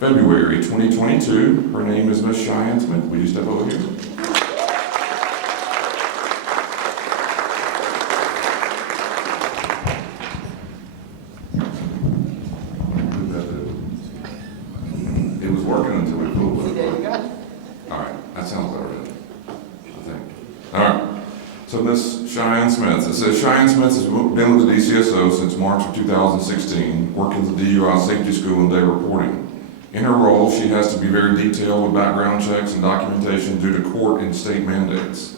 February 2022. Her name is Miss Cheyenne Smith. Will you step over here? It was working until we pulled it. There you go. All right, that sounds better, I think. All right. So Miss Cheyenne Smith. It says Cheyenne Smith has been with the DCSO since March of 2016, working at the DUI Safety School and day reporting. In her role, she has to be very detailed with background checks and documentation due to court and state mandates.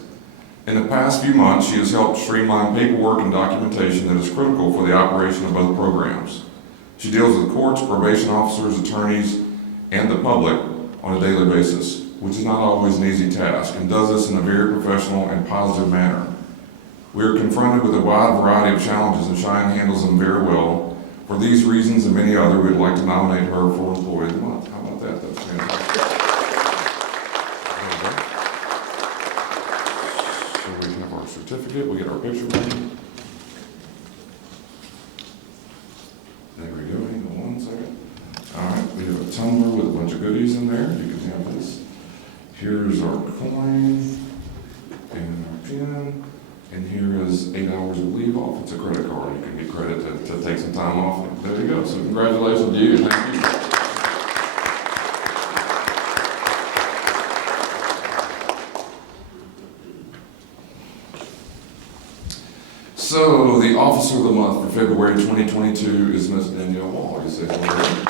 In the past few months, she has helped streamline paperwork and documentation that is critical for the operation of both programs. She deals with courts, probation officers, attorneys, and the public on a daily basis, which is not always an easy task, and does this in a very professional and positive manner. We are confronted with a wide variety of challenges, and Cheyenne handles them very well. For these reasons and many other, we'd like to nominate her for Employee of the Month. How about that? That's fantastic. So we have our certificate. We get our picture ready. There we go. Hang on one second. All right. We have a tumbler with a bunch of goodies in there. You can have this. Here's our coin and our pen. And here is 8 hours of leave off. It's a credit card. You can get credit to take some time off. There you go. So congratulations to you. Thank you. So the Officer of the Month for February 2022 is Miss Danielle Wall. You say hello.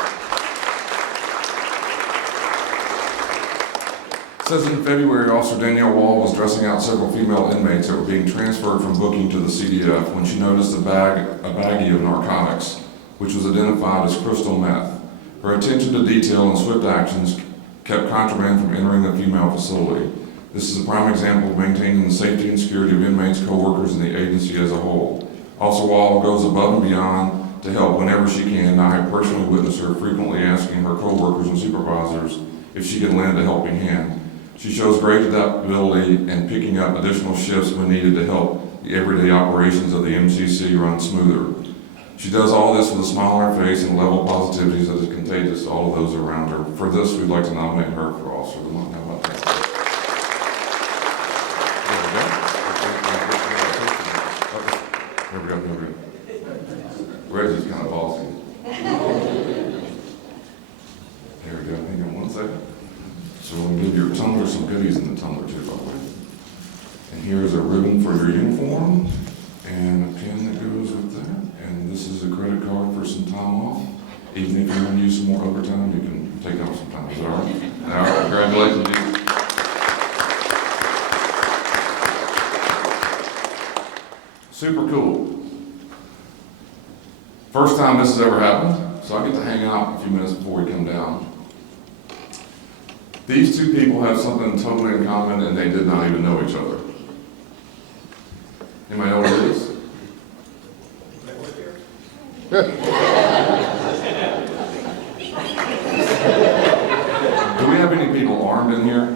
It says in February, Officer Danielle Wall was dressing out several female inmates that were being transferred from booking to the CDF when she noticed a baggie of narcotics, which was identified as crystal meth. Her attention to detail and swift actions kept contraband from entering the female facility. This is a prime example of maintaining the safety and security of inmates, co-workers, and the agency as a whole. Officer Wall goes above and beyond to help whenever she can, and I have personally witnessed her frequently asking her co-workers and supervisors if she can lend a helping hand. She shows great adaptability and picking up additional shifts when needed to help the everyday operations of the MCC run smoother. She does all this with a smile on her face and a level of positivity that is contagious to all of those around her. For this, we'd like to nominate her for Officer of the Month. How about that? There we go. Reggie's kind of bossy. There we go. Hang on one second. So we'll give your tumbler some goodies in the tumbler too, by the way. And here's a ribbon for your uniform and a pen that goes with that. And this is a credit card for some time off. Even if you want to use some more overtime, you can take out some time. Is that all right? All right, congratulations, you. Super cool. First time this has ever happened, so I get to hang out a few minutes before we come down. These two people have something totally in common, and they did not even know each other. Anybody know what it is? Do we have any people armed in here?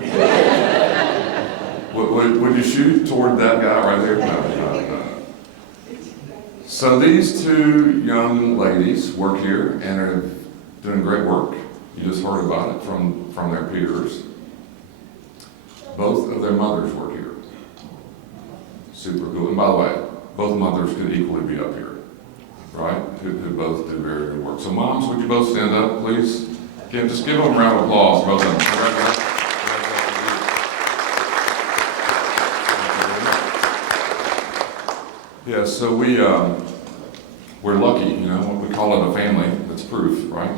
Would you shoot toward that guy right there? No. So these two young ladies work here and are doing great work. You just heard about it from their peers. Both of their mothers work here. Super cool. And by the way, both mothers could equally be up here, right? Who both do very good work. So moms, would you both stand up, please? Just give them a round of applause, both of them. Congratulations. Yeah, so we're lucky, you know. We call it a family. That's proof, right?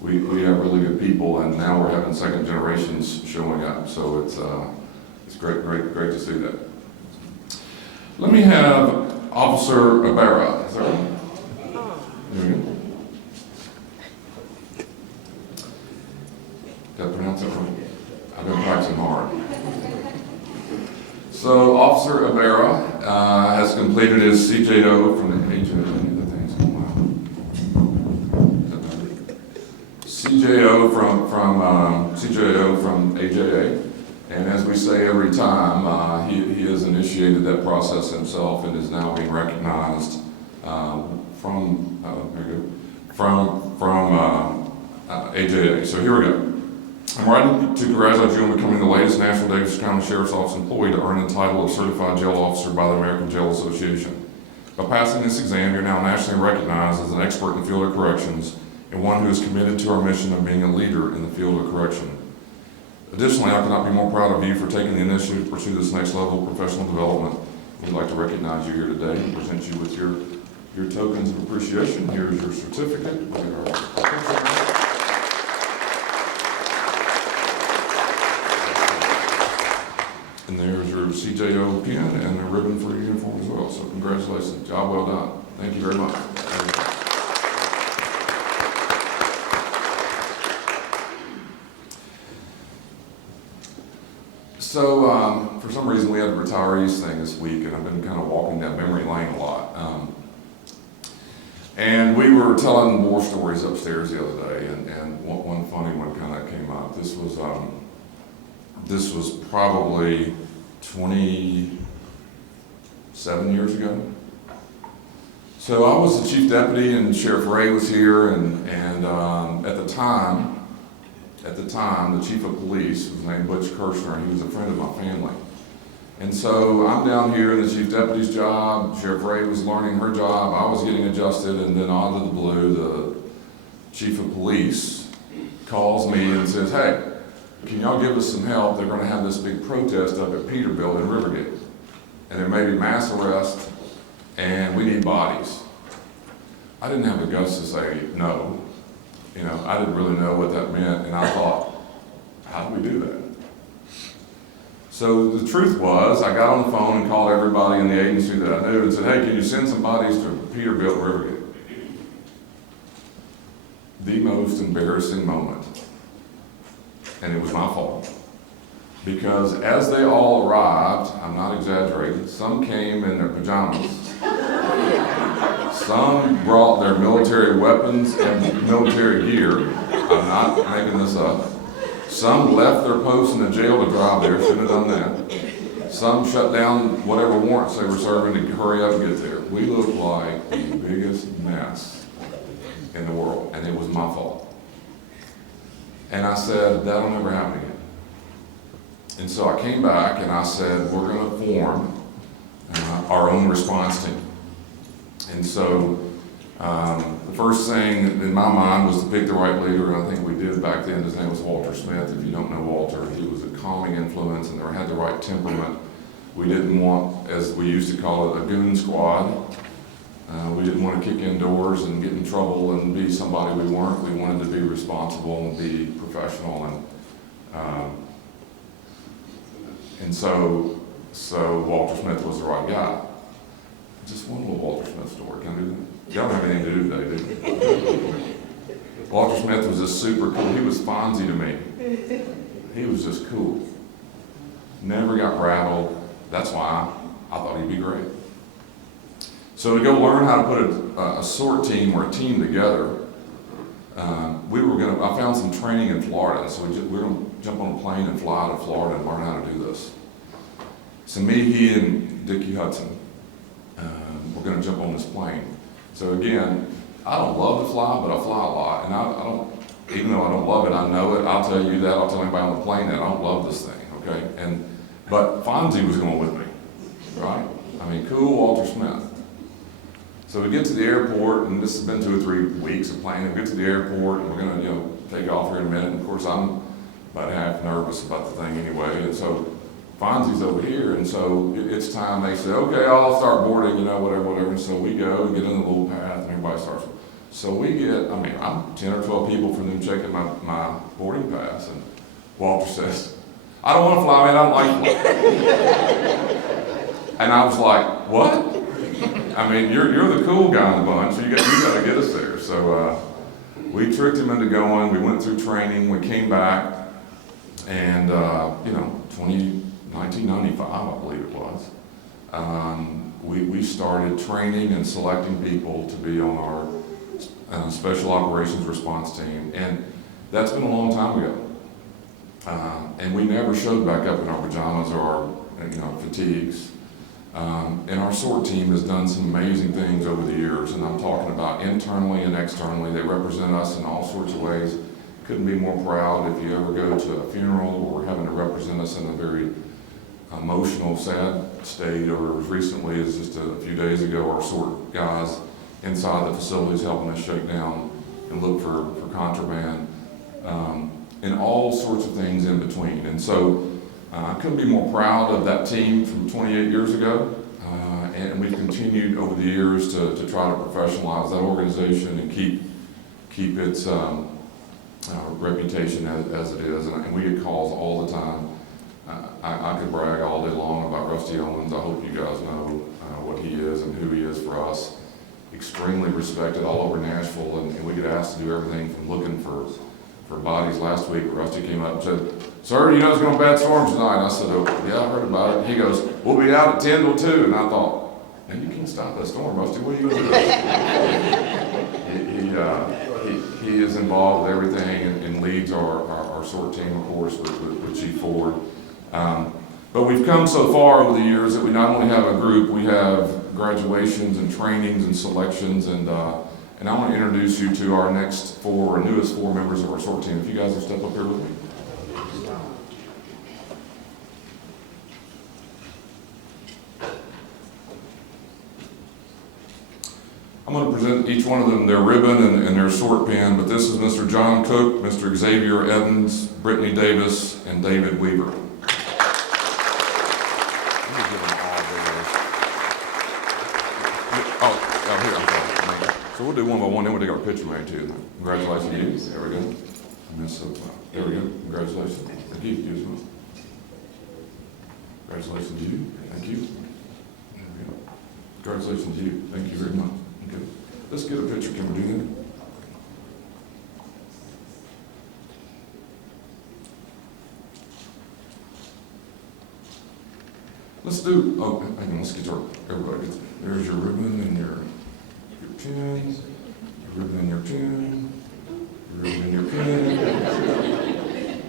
We have really good people, and now we're having second generations showing up. So it's great to see that. Let me have Officer Ibarra. Is that right? There we go. Did I pronounce that right? I've been practicing hard. So Officer Ibarra has completed his CJO from the CJO from AJA, and as we we say every time, he has initiated that process himself and is now being recognized from AJA. So here we go. I'm writing to congratulate you on becoming the latest National Davis County Sheriff's Office employee to earn the title of Certified Jail Officer by the American Jail Association. By passing this exam, you're now nationally recognized as an expert in the field of corrections and one who is committed to our mission of being a leader in the field of correction. Additionally, I could not be more proud of you for taking the initiative to pursue this next level of professional development. We'd like to recognize you here today and present you with your tokens of appreciation. Here's your certificate. And there's your CJO pin and a ribbon for your uniform as well. So congratulations, job well done. Thank you very much. So for some reason we had the retirees thing this week, and I've been kind of walking down memory lane a lot. And we were telling war stories upstairs the other day, and one funny one kind of came up. This was probably 27 years ago. So I was the chief deputy, and Sheriff Ray was here, and at the time, the chief of police was named Butch Kirshner, and he was a friend of my family. And so I'm down here in the chief deputy's job, Sheriff Ray was learning her job, I was getting adjusted, and then out of the blue, the chief of police calls me and says, hey, can y'all give us some help? They're gonna have this big protest up at Peterbilt in Rivergate. And there may be mass arrest, and we need bodies. I didn't have the guts to say no. You know, I didn't really know what that meant, and I thought, how do we do that? So the truth was, I got on the phone and called everybody in the agency that I knew and said, hey, can you send some bodies to Peterbilt Rivergate? The most embarrassing moment. And it was my fault. Because as they all arrived, I'm not exaggerating, some came in their pajamas. Some brought their military weapons and military gear. I'm not making this up. Some left their posts in the jail to drive there, shouldn't have done that. Some shut down whatever warrants they were serving to hurry up and get there. We looked like the biggest mess in the world, and it was my fault. And I said, that'll never happen again. And so I came back and I said, we're going to form our own response team. And so the first thing in my mind was to pick the right leader, and I think we did back then. His name was Walter Smith. If you don't know Walter, he was a calming influence and had the right temperament. We didn't want, as we used to call it, a goon squad. We didn't want to kick in doors and get in trouble and be somebody we weren't. We wanted to be responsible and be professional. And so Walter Smith was the right guy. Just one little Walter Smith story. Can I do that? Y'all don't have anything to do today, do you? Walter Smith was just super cool. He was Fonzie to me. He was just cool. Never got rattled. That's why I thought he'd be great. So to go learn how to put a SORT team or a team together, I found some training in Florida, so we're going to jump on a plane and fly to Florida and learn how to do this. So me, he, and Dickie Hudson, we're going to jump on this plane. So again, I don't love to fly, but I fly a lot, and I don't, even though I don't love it, I know it. I'll tell you that. I'll tell anybody on the plane that I don't love this thing. Okay, but Fonzie was going with me, right? I mean, cool Walter Smith. So we get to the airport, and this has been 2 or 3 weeks of planning. We get to the airport, and we're going to, take off here in a minute. And of course, I'm about half nervous about the thing anyway. And so Fonzie's over here, and so it's time. They say, okay, I'll start boarding, whatever. And so we go and get in the little path, and everybody starts. So we get, I'm 10 or 12 people from them checking my boarding pass, and Walter says, I don't want to fly, man. I don't like flying. And I was like, what? You're the cool guy in the bunch, so you got to get us there. So we tricked him into going. We went through training. We came back, and 1995, I believe it was. We started training and selecting people to be on our Special Operations Response Team, and that's been a long time ago. And we never showed back up in our pajamas or our, fatigues. And our SORT team has done some amazing things over the years, and I'm talking about internally and externally. They represent us in all sorts of ways. Couldn't be more proud if you ever go to a funeral or having to represent us in a very emotional, sad state, or as recently as just a few days ago, our SORT guys inside the facilities helping us shake down and look for contraband, and all sorts of things in between. And so I couldn't be more proud of that team from 28 years ago, and we've continued over the years to try to professionalize that organization and keep its reputation as it is. And we get calls all the time. I could brag all day long about Rusty Owens. I hope you guys know what he is and who he is for us. Extremely respected all over Nashville, and we get asked to do everything from looking for bodies. Last week, Rusty came up and said, "Sir, you know it's going to be bad storms tonight." I said, "Oh, yeah, I heard about it." He goes, "We'll be out at 10 till 2. And I thought, man, you can't stop that storm, Rusty. What are you going to do? He is involved with everything and leads our SORT team, of course, with Chief Ford. But we've come so far over the years that we not only have a group, we have graduations and trainings and selections, and I want to introduce you to our newest four members of our SORT team. If you guys will step up here with me. I'm going to present each one of them their ribbon and their SORT pin, but this is Mr. John Cook, Mr. Xavier Eddins, Brittany Davis, and David Weaver. So we'll do one by one, then we'll take our picture made too. Congratulations to you. There we go. There we go. Congratulations. Thank you. You as well. Congratulations to you. Thank you. There we go. Congratulations to you. Thank you very much. Okay. Let's get a picture. Can we do that? Let's do, hang on, let's get everybody. There's your ribbon and your pin, your ribbon and your pin, your ribbon and your pin,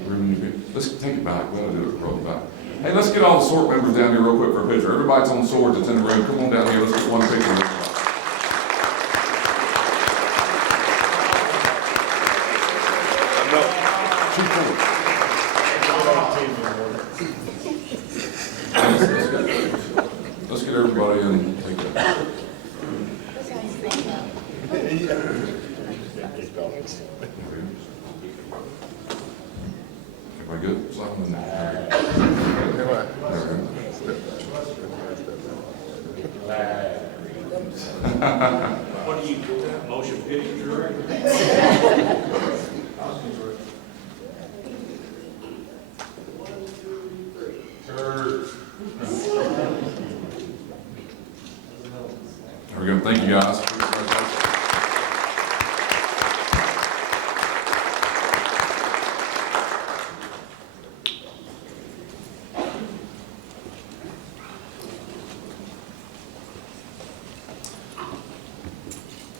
ribbon and your pin. Let's take it back. We'll do it. Roll it back. Hey, let's get all the SORT members down here real quick for a picture. Everybody's on SORT that's in the room. Come on down here. Let's get one picture. Let's get everybody in. Take that. Everybody good? Slide them in there. What do you do? Motion picture? There we go. Thank you, guys.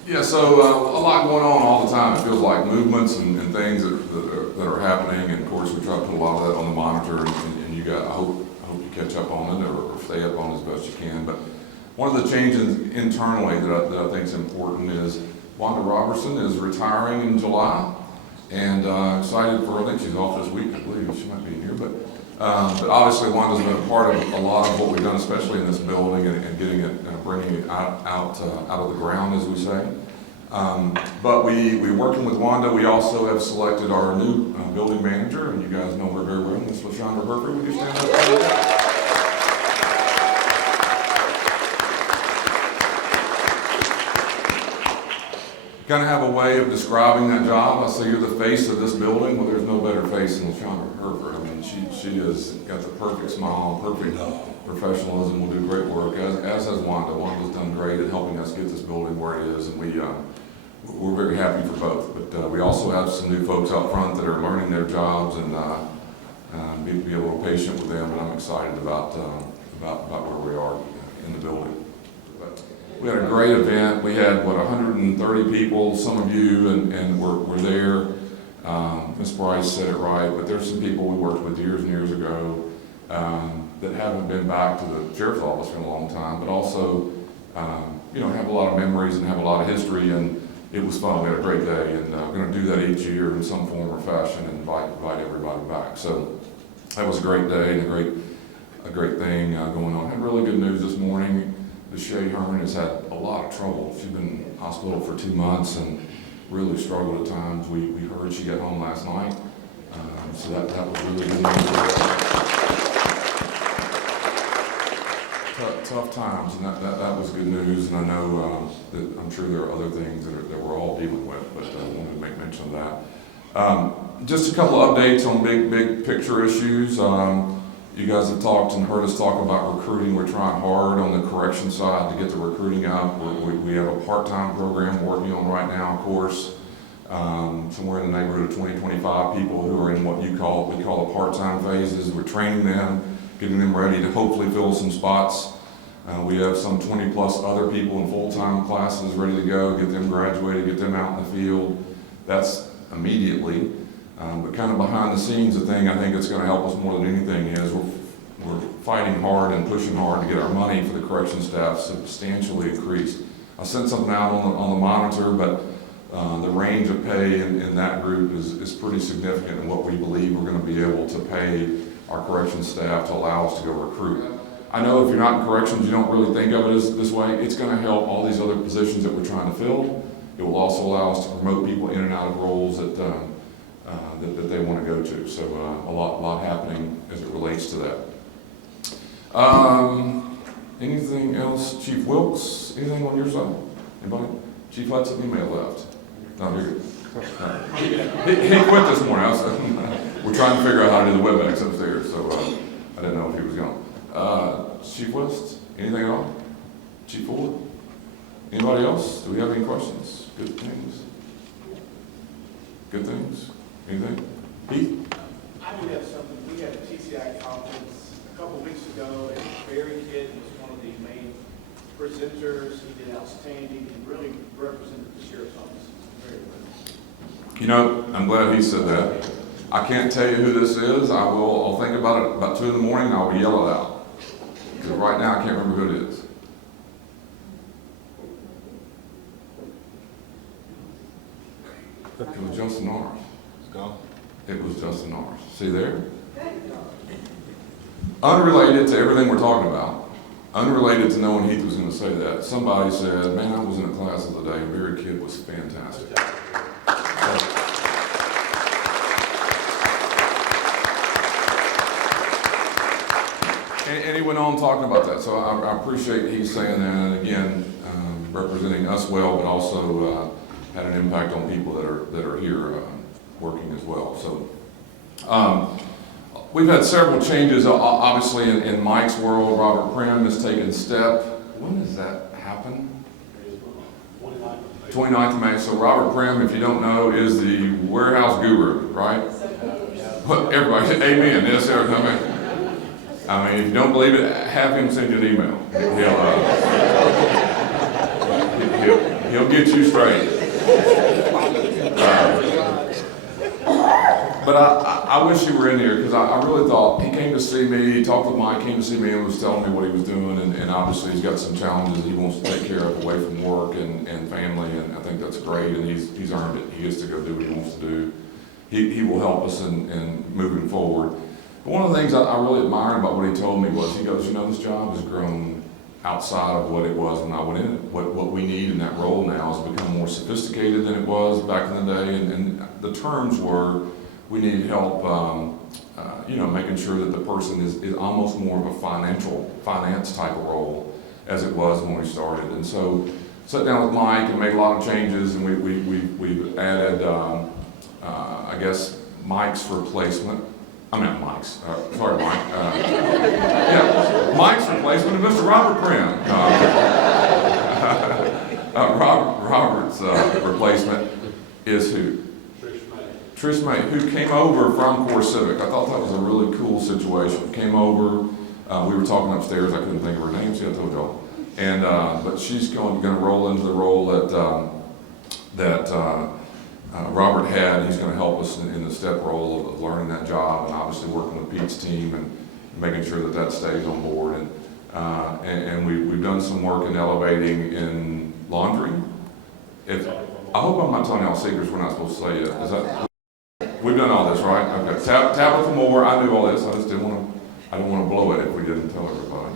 Yeah, so a lot going on all the time. It feels like movements and things that are happening, and of course we try to put a lot of that on the monitor, and you got. I hope you catch up on it or stay up on it as best you can. But one of the changes internally that I think is important is Wanda Robertson is retiring in July, and excited for. I think she's off this week. I believe she might be in here, but obviously Wanda's been a part of a lot of what we've done, especially in this building and getting it, bringing it out of the ground, as we say. But we're working with Wanda. We also have selected our new building manager, and you guys know her very well, Ms. LaShonda Burford. Would you stand up? Kind of have a way of describing that job. I say you're the face of this building. Well, there's no better face than LaShonda Burford. I mean, she has got the perfect smile, perfect professionalism, will do great work, as has Wanda. Wanda's done great at helping us get this building where it is, and we're very happy for both. But we also have some new folks out front that are learning their jobs, and be a little patient with them, and I'm excited about where we are in the building. We had a great event. We had, 130 people, some of you, and were there. Ms. Bryce said it right, but there's some people we worked with years and years ago that haven't been back to the sheriff's office in a long time, but also, have a lot of memories and have a lot of history, and it was fun. We had a great day, and we're going to do that each year in some form or fashion and invite everybody back. So that was a great day and a great thing going on. I had really good news this morning. The Shay Herman has had a lot of trouble. She's been in hospital for 2 months and really struggled at times. We heard she got home last night, so that was really good news. Tough times, and that was good news. And I know that I'm sure there are other things that we're all dealing with, but I wanted to make mention of that. Just a couple of updates on big picture issues. You guys have talked and heard us talk about recruiting. We're trying hard on the correction side to get the recruiting up. We have a part-time program we're working on right now, of course. Somewhere in the neighborhood of 20-25 people who are in what we call a part-time phases. We're training them, getting them ready to hopefully fill some spots. We have some 20 plus other people in full-time classes ready to go, get them graduated, get them out in the field. That's immediately. But kind of behind the scenes, the thing I think that's going to help us more than anything is we're fighting hard and pushing hard to get our money for the correction staff substantially increased. I sent something out on the monitor, but the range of pay in that group is pretty significant in what we believe we're going to be able to pay our corrections staff to allow us to go recruit. I know if you're not in corrections, you don't really think of it as this way. It's going to help all these other positions that we're trying to fill. It will also allow us to promote people in and out of roles that they want to go to. So a lot happening as it relates to that. Anything else? Chief Wilkes, anything on your side? Anybody? Chief Hudson, he may have left. No, you're good. He quit this morning. We're trying to figure out how to do the WebEx upstairs, so I didn't know if he was gone. Chief West, anything at all? Chief Ford? Anybody else? Do we have any questions? Good things? Good things? Anything? Heath? I do have something. We had a TCI conference a couple weeks ago, and Barry Kidd was one of the main presenters. He did outstanding and really represented the sheriff's office very well. I'm glad he said that. I can't tell you who this is. I'll think about it about 2 in the morning, and I'll yell it out. Because right now I can't remember who it is. It was Justin Norris. It's gone. It was Justin Norris. See there? Unrelated to everything we're talking about, unrelated to knowing Heath was going to say that, somebody said, man, I was in a class the other day, Barry Kidd was fantastic. And he went on talking about that, so I appreciate he's saying that, and again, representing us well, but also had an impact on people that are here working as well. So we've had several changes, obviously in Mike's world. Robert Prim has taken step. When does that happen? 29th of May. So Robert Prim, if you don't know, is the warehouse guru, right? Everybody, amen. Yes, sir. I mean, if you don't believe it, have him send you an email. He'll get you straight. But I wish you were in here because I really thought he came to see me, he talked with Mike, came to see me and was telling me what he was doing, and obviously he's got some challenges he wants to take care of away from work and family, and I think that's great, and he's earned it. He gets to go do what he wants to do. He will help us in moving forward. But one of the things I really admired about what he told me was, he goes, this job has grown outside of what it was when I went in it. What we need in that role now has become more sophisticated than it was back in the day, and the terms were, we need help, making sure that the person is almost more of a finance type of role as it was when we started. And so, sat down with Mike and made a lot of changes, and we've added, I guess, Mike's replacement. I mean, Mike's. Sorry, Mike. Mike's replacement of Mr. Robert Prim. Robert's replacement is who? Trish May, who came over from Core Civic. I thought that was a really cool situation. Came over, we were talking upstairs, I couldn't think of her name, see, I told y'all. And, but she's going to roll into the role that Robert had. He's going to help us in the step role of learning that job, and obviously working with Pete's team and making sure that that stays on board. And we've done some work in elevating in laundry. I hope I'm not telling y'all secrets we're not supposed to say yet. Is that? We've done all this, right? Okay. Tabitha Moore, I knew all this. I just didn't want to. I didn't want to blow it if we didn't tell everybody.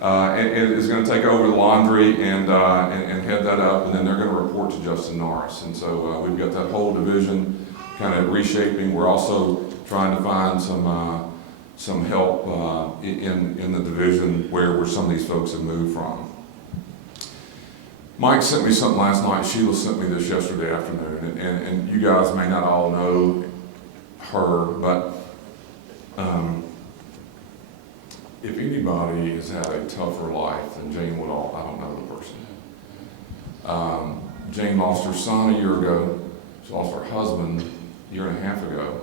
And is going to take over the laundry and head that up, and then they're going to report to Justin Norris. And so we've got that whole division kind of reshaping. We're also trying to find some help in the division where some of these folks have moved from. Mike sent me something last night. Sheila sent me this yesterday afternoon, and you guys may not all know her, but if anybody has had a tougher life than Jane Woodall, I don't know the person. Jane lost her son a year ago. She lost her husband a year and a half ago,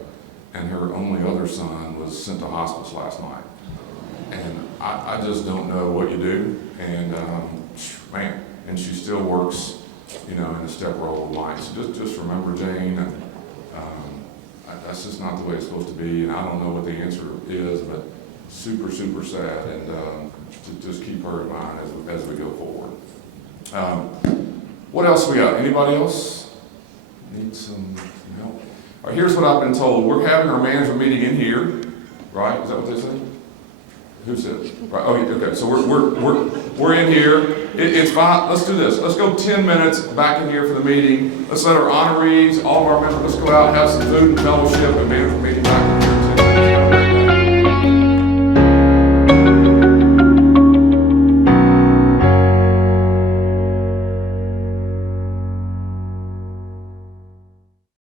and her only other son was sent to hospice last night. And I just don't know what you do. And man, and she still works, in a step role with Mike. So just remember Jane. And that's just not the way it's supposed to be. And I don't know what the answer is, but super, super sad. And to just keep her in mind as we go forward. What else we got? Anybody else need some help? All right, here's what I've been told. We're having our management meeting in here, right? Is that what they said? Who said? Right. Oh, okay. So we're in here. It's fine. Let's do this. Let's go 10 minutes back in here for the meeting. Let's let our honorees, all of our members, let's go out and have some food and fellowship and management meeting back in here.